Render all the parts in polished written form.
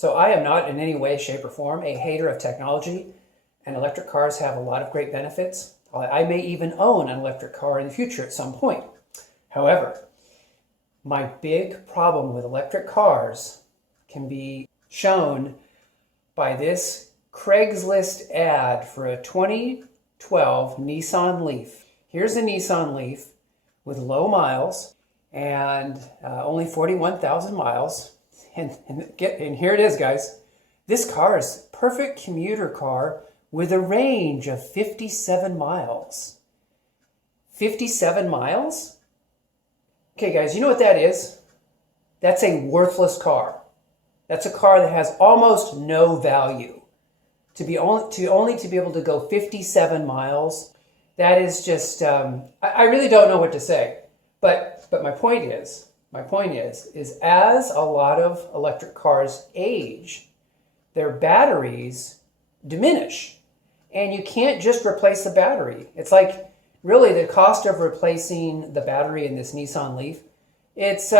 So I am not in any way, shape, or form a hater of technology, and electric cars have a lot of great benefits. I may even own an electric car in the future at some point. However, my big problem with electric cars can be shown by this Craigslist ad for a 2012 Nissan Leaf. Here's a Nissan Leaf with low miles and only 41,000 miles. And here it is, guys. This car is a perfect commuter car with a range of 57 miles. 57 miles? Okay, guys, you know what that is? That's a worthless car. That's a car that has almost no value. To be able to go 57 miles, that is just, I really don't know what to say. But my point is as a lot of electric cars age, their batteries diminish. And you can't just replace the battery. It's like, really, the cost of replacing the battery in this Nissan Leaf, it's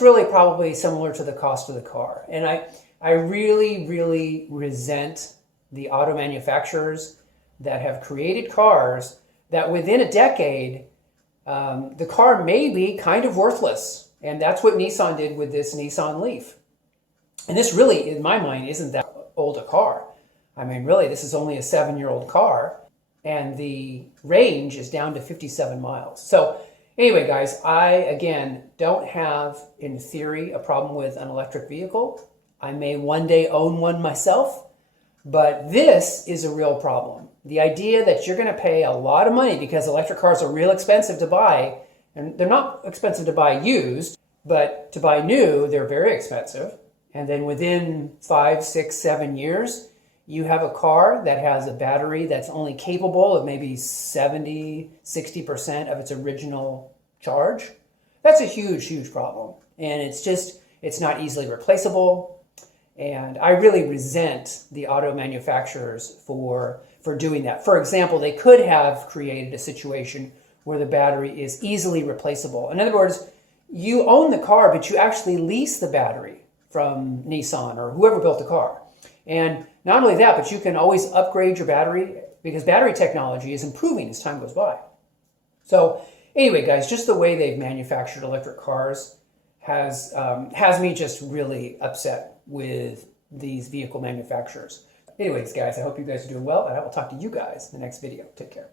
really probably similar to the cost of the car. And I really, really resent the auto manufacturers that have created cars that within a decade, the car may be kind of worthless. And that's what Nissan did with this Nissan Leaf. And this really, in my mind, isn't that old a car. I mean, really, this is only a 7-year-old car, and the range is down to 57 miles. So anyway, guys, I, again, don't have, in theory, a problem with an electric vehicle. I may one day own one myself, but this is a real problem. The idea that you're going to pay a lot of money because electric cars are real expensive to buy, and they're not expensive to buy used, but to buy new, they're very expensive. And then within 5, 6, 7 years, you have a car that has a battery that's only capable of maybe 70, 60% of its original charge. That's a huge, huge problem. And it's not easily replaceable. And I really resent the auto manufacturers for doing that. For example, they could have created a situation where the battery is easily replaceable. In other words, you own the car, but you actually lease the battery from Nissan or whoever built the car. And not only that, but you can always upgrade your battery because battery technology is improving as time goes by. So anyway, guys, just the way they've manufactured electric cars has me just really upset with these vehicle manufacturers. Anyways, guys, I hope you guys are doing well, and I will talk to you guys in the next video. Take care.